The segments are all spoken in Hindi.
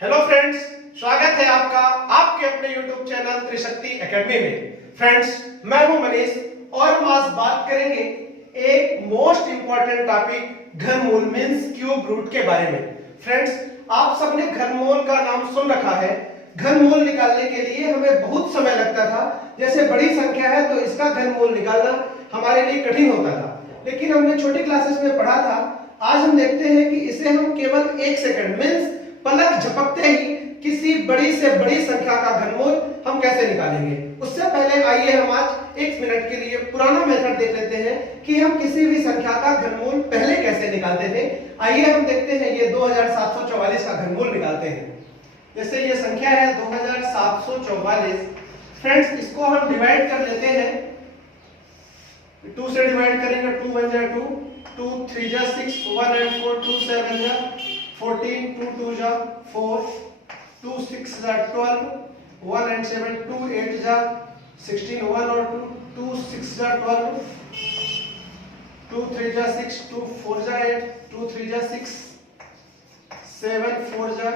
हेलो फ्रेंड्स, स्वागत है आपका आपके अपने YouTube चैनल त्रिशक्ति एकेडमी में। फ्रेंड्स, मैं हूं मनीष और हम आज बात करेंगे एक मोस्ट इंपॉर्टेंट टॉपिक घनमूल मींस क्यूब रूट के बारे में। फ्रेंड्स, आप सबने घनमूल का नाम सुन रखा है। घनमूल निकालने के लिए हमें बहुत समय लगता था। जैसे बड़ी संख्या है तो इसका घनमूल निकालना हमारे लिए कठिन होता था, लेकिन हमने छोटी क्लासेस में पढ़ा था। आज हम देखते हैं कि इसे हम केवल 1 सेकंड मींस पलक झपकते ही किसी बड़ी से बड़ी संख्या का घनमूल हम कैसे निकालेंगे। उससे पहले आइए हम आज 1 मिनट के लिए पुराना मेथड देख लेते हैं कि हम किसी भी संख्या का घनमूल पहले कैसे निकालते थे। आइए हम देखते हैं, ये 2744 का घनमूल निकालते हैं। जैसे ये संख्या है 2744। फ्रेंड्स, इसको हम डिवाइड कर लेते हैं। 2 से डिवाइड करेंगे, 2 1 जा 2, 2 3 जा 6, 1 and 4, 2 7 जा 14, 2 2 जा 4, 2 6 जा 12, 1 and 7, 2 8 जा 16, 1 और 2, 2 6 जा 12, 2 3 जा 6, 2 4 जा 8, 2 3 जा 6, 7 4 जा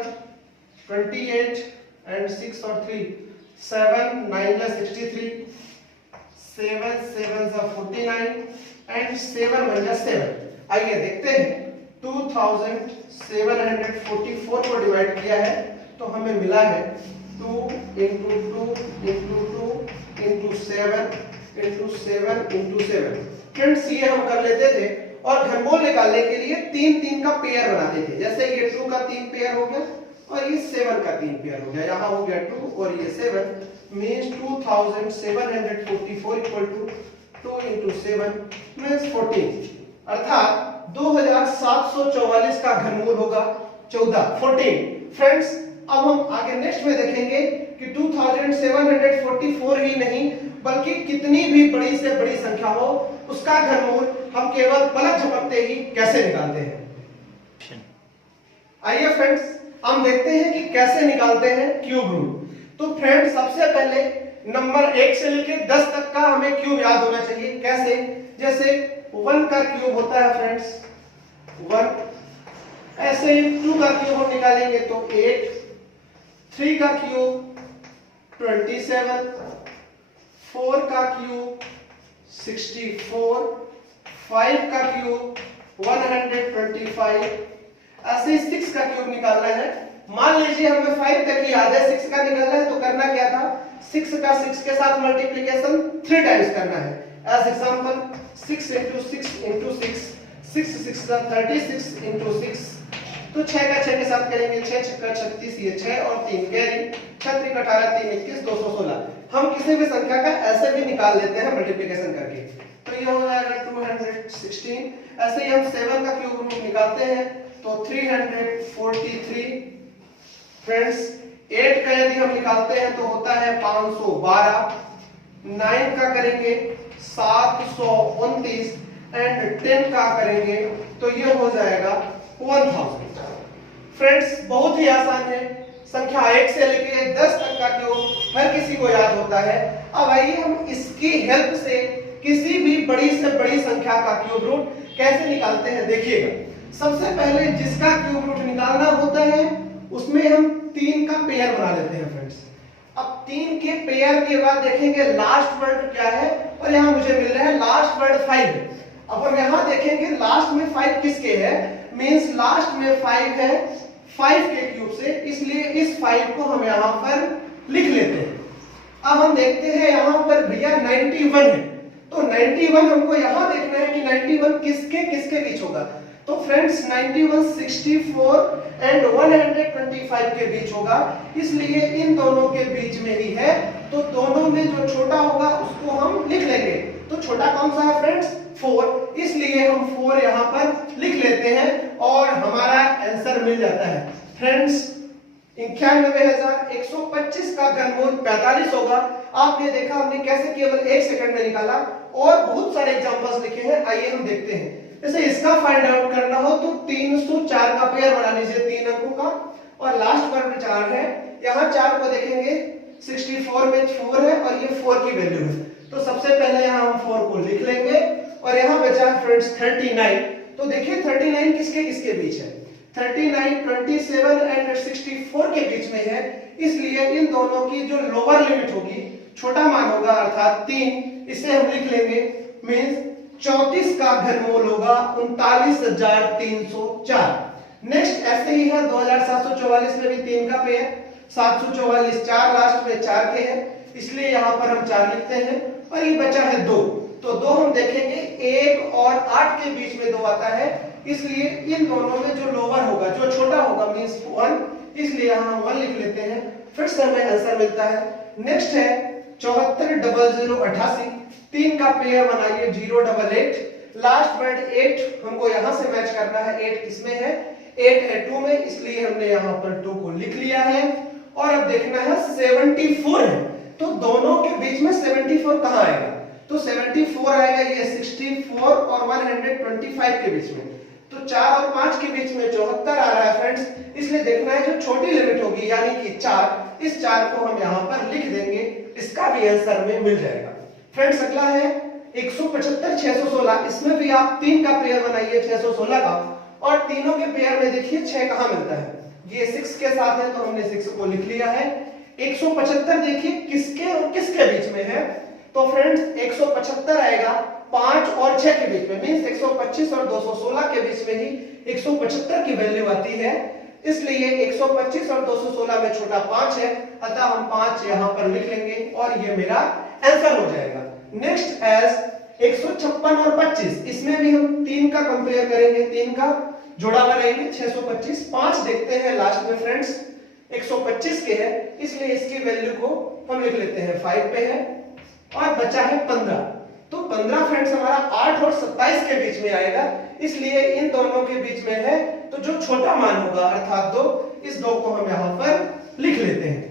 28 and 6 और 3, 7 9 जा 63, 7 7 जा 49 and 7 1 जा 7। आइए देखते हैं, 2744 को डिवाइड किया है तो हमें मिला है 2 into 2 into 2 into 7 into 7 into 7। Friends, ये हम कर लेते थे और घनमूल निकालने के लिए 3 का पेयर बनाते थे। जैसे ये 2 का 3 पेयर हो गया और ये 7 का 3 पेयर हो गया। यहाँ हो गया 2 और ये 7 means 2744 equal to 2 into 7 means 14, अर्थात 2744 का घनमूल होगा 14। फ्रेंड्स, अब हम आगे नेक्स्ट में देखेंगे कि 2744 ही नहीं बल्कि कितनी भी बड़ी से बड़ी संख्या हो उसका घनमूल हम केवल पलक झपकते ही कैसे निकालते हैं। आइए फ्रेंड्स, हम देखते हैं कि कैसे निकालते हैं क्यूब रूट। तो फ्रेंड्स, सबसे पहले नंबर 1 से लेकर 10 तक का हमें क्यूब याद होना चाहिए। कैसे? जैसे 1 का क्यूब होता है फ्रेंड्स 1। ऐसे ही 2 का क्यूब हम निकालेंगे तो 8, 3 का क्यूब 27, 4 का क्यूब 64, 5 का क्यूब 125। ऐसे 6 का क्यूब निकालना है। मान लीजिए हमें 5 तक ही याद है, 6 का निकालना है तो करना क्या था, 6 का 6 के साथ मल्टीप्लिकेशन 3 टाइम्स करना है। एज एग्जांपल 6 into 6 into 6, 6 6 जा 36 into 6, तो 6 का 6 के साथ करेंगे, 6 6 का 36, ये 6 और 3 कैरी, 6 3 का 18, 3 21, 216। हम किसी भी संख्या का ऐसे भी निकाल लेते हैं मल्टीप्लिकेशन करके, तो ये हो जाएगा 216। ऐसे ही हम 7 का क्यूब रूट निकालते हैं तो 343। फ्रेंड्स, 8 का यदि हम निकालते हैं तो होता है 512। 9 का करेंगे 729 एंड 10 का करेंगे तो ये हो जाएगा 1000। फ्रेंड्स, बहुत ही आसान है। संख्या 1 से लेकर 10 तक का क्यूब हर किसी को याद होता है। अब आइए हम इसकी हेल्प से किसी भी बड़ी से बड़ी संख्या का क्यूब रूट कैसे निकालते हैं, देखिएगा। सबसे पहले जिसका क्यूब रूट निकालना होता है उसमें हम 3 का पेयर बना लेते हैं फ्रेंड्स। अब 3 के पेयर के बाद देखेंगे लास्ट वर्ड क्या है, और यहाँ मुझे मिल रहा है लास्ट वर्ड 5। अब हम यहाँ देखेंगे लास्ट में 5 किसके है, मींस लास्ट में 5 है 5 के क्यूब से, इसलिए इस 5 को हम यहाँ पर लिख लेते हैं। अब हम देखते हैं यहाँ पर भैया 91 है, तो 91 हमको यहाँ देखना है कि 91 किसके किसके बीच होगा। तो फ्रेंड्स, 91 64 एंड 125 के बीच होगा, इसलिए इन दोनों के बीच में ही है। तो दोनों में जो छोटा होगा उसको हम लिख लेंगे। तो छोटा कौन सा है फ्रेंड्स, 4, इसलिए हम 4 यहाँ पर लिख लेते हैं और हमारा आंसर मिल जाता है। फ्रेंड्स, 91,125 का घनमूल 45 होगा। आपने देखा हमने कैसे केवल 1 सेकंड में निकाला, और बहुत सारे एग्जांपल्स लिखे हैं। आइए हम देखते हैं। जैसे इसका फाइंड आउट करना हो तो 304 का पेयर बना लीजिए 3 अंकों का, और लास्ट वर्ड 4 है। यहाँ 4 को देखेंगे 64 में 4 है और ये 4 की वैल्यू है, तो सबसे पहले यहाँ हम 4 को लिख लेंगे। और यहाँ बचा फ्रेंड्स 39, तो देखिए 39 किसके किसके बीच है, 39, 27 एंड 64 के बीच में है, इसलिए इन दोनों की जो लोअर लिमिट होगी, छोटा मान होगा अर्थात 3, इसे हम लिख लेंगे मींस 34 का घनमूल होगा 39,304। नेक्स्ट ऐसे ही है 2744 में भी 3 का पेयर, 744 4 लास्ट में 4 के है, इसलिए यहां पर हम 4 लिखते हैं और ये बचा है 2। तो 2 हम देखेंगे 1 और 8 के बीच में 2 आता है, इसलिए इन दोनों में जो लोअर होगा, जो छोटा होगा मींस 1, इसलिए यहां हम 1 लिख लेते हैं। फिर से हमें आंसर मिलता है। नेक्स्ट है 740088, 3 का पेयर बनाइए 088, लास्ट वर्ड 8 हमको यहां से मैच करना है, 8 किसमें है, 8 है 2 में, इसलिए हमने यहां पर 2 को लिख लिया है। और अब देखना है 74 है, तो दोनों के बीच में 74 कहां आएगा, तो 74 आएगा ये 64 और 125 के बीच में, तो 4 और 5 के बीच में 74 आ रहा है फ्रेंड्स, इसलिए देखना है जो छोटी लिमिट होगी यानी कि 4, इस 4 को हम यहां पर लिख देंगे, इसका भी आंसर में मिल जाएगा। फ्रेंड्स अगला है 175 616, इसमें भी आप 3 का पेयर बनाइए 616 का, और तीनों के पेयर में देखिए 6 कहां मिलता है, ये 6 के साथ है तो हमने 6 को लिख लिया है। 175 देखिए किसके और किसके बीच में है, तो फ्रेंड्स 175 आएगा 5 और 6 के बीच में, मींस 125 और 216 के बीच में ही 175 की वैल्यू आती है, इसलिए 125 और 216 में छोटा 5 है, अतः हम 5 यहां पर लिख लेंगे और ये मेरा आंसर हो जाएगा। नेक्स्ट एज 156 और 25, इसमें भी हम 3 का कंपेयर करेंगे, 3 का जोड़ा बनाएंगे 625, 5 देखते हैं लास्ट में फ्रेंड्स 125 के है, इसलिए इसकी वैल्यू को हम लिख लेते हैं 5 पे है, और बचा है 15, तो 15 फ्रेंड्स हमारा 8 और 27 के बीच में आएगा, इसलिए इन दोनों के बीच में है, तो जो छोटा मान होगा अर्थात 2, इस 2 को हम यहां पर लिख लेते हैं।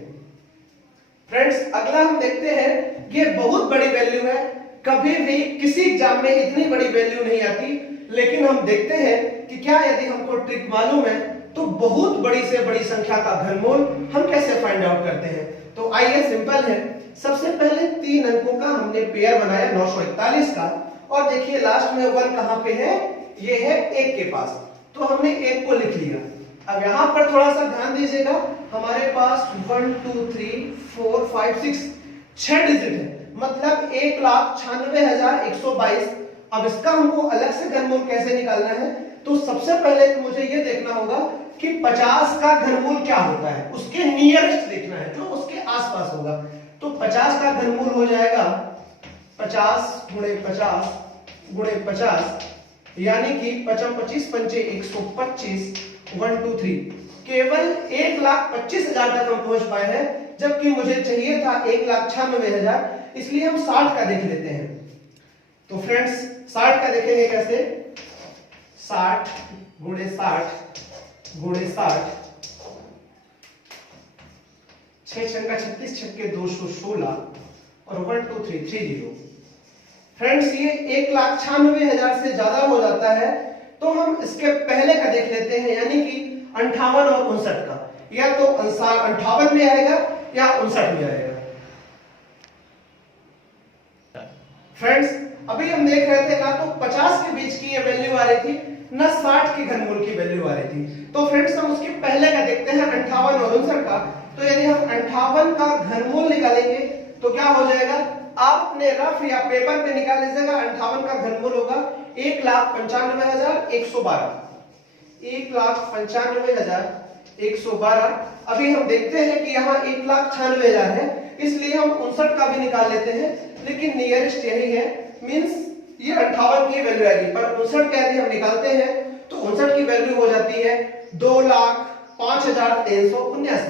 फ्रेंड्स अगला हम देखते हैं, ये बहुत बड़ी वैल्यू है, कभी भी किसी एग्जाम में इतनी बड़ी वैल्यू नहीं आती, लेकिन हम देखते हैं कि क्या यदि हमको ट्रिक मालूम है तो बहुत बड़ी से बड़ी संख्या का घनमूल हम कैसे फाइंड आउट करते हैं। तो आइए सिंपल है, सबसे पहले 3 अंकों का हमने पेयर बनाया 941 का, और देखिए लास्ट में 1 कहां पे है, ये है 1 के पास, तो हमने 1 को लिख लिया। अब यहां पर थोड़ा सा ध्यान दीजिएगा, हमारे पास 1 2 3 4 5 6 डिजिट है, मतलब 1,96,122। अब इसका हमको अलग से घनमूल कैसे निकालना है, तो सबसे पहले तो मुझे ये देखना होगा कि 50 का घनमूल क्या होता है, उसके नियरेस्ट देखना है, जो उसके आसपास होगा। तो 50 का घनमूल हो जाएगा 50 गुणे 50 गुणे 50, यानी कि 55 25 पंचे 125, 1 2 3, केवल 1,25,000 तक हम पहुंच पाए हैं, जबकि मुझे चाहिए था 1,96,000, इसलिए हम 60 का देख लेते हैं। तो फ्रेंड्स 60 का देखेंगे कैसे, 60 गुणे 60 गुणे 60, 6 छंगा 36, छक्के 216 और 1 2 3 30। फ्रेंड्स ये 1,96,000 से ज्यादा हो जाता है, तो हम इसके पहले का देख लेते हैं, यानी कि 58 और 59 का, या तो 58 में आएगा या 59 में आएगा। फ्रेंड्स अभी हम देख रहे थे ना तो 50 के बीच की ये वैल्यू आ रही थी, ना 60 की घनमूल की वैल्यू आ रही थी, तो फ्रेंड्स हम उसके पहले का देखते हैं 58 और 59 का। तो यदि हम 58 का घनमूल निकालेंगे तो क्या हो जाएगा, आप अपने रफ या पेपर पे निकाल लीजिएगा, 58 का घनमूल होगा 1,95,112, 1,95,112। अभी हम देखते हैं कि यहाँ 1,96,000 है, इसलिए हम 59 का भी निकाल लेते हैं, लेकिन नियरेस्ट यही है, मींस ये 58 की वैल्यू आएगी, पर 59 का यदि हम निकालते हैं तो 59 की वैल्यू हो जाती है 2,05,379,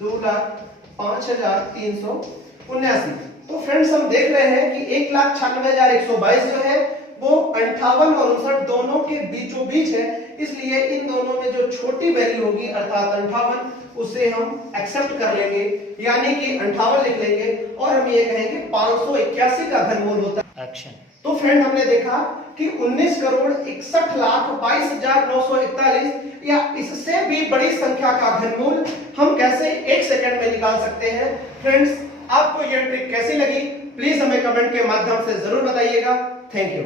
2,05,379। तो फ्रेंड्स हम देख रहे हैं कि 1,96,122 जो है वो 58 और 59 दोनों के बीचों बीच है, इसलिए इन दोनों में जो छोटी वैल्यू होगी अर्थात 58, उसे हम एक्सेप्ट कर लेंगे, यानी कि 58 लिख लेंगे, और हम ये कहेंगे 581 का घनमूल होता है। एक्शन। तो फ्रेंड हमने देखा कि 19,61,22,941 या इससे भी बड़ी संख्या का घनमूल हम कैसे 1 सेकंड में निकाल सकते हैं। फ्रेंड्स आपको यह ट्रिक कैसी लगी प्लीज हमें कमेंट के माध्यम से जरूर बताइएगा। Thank you.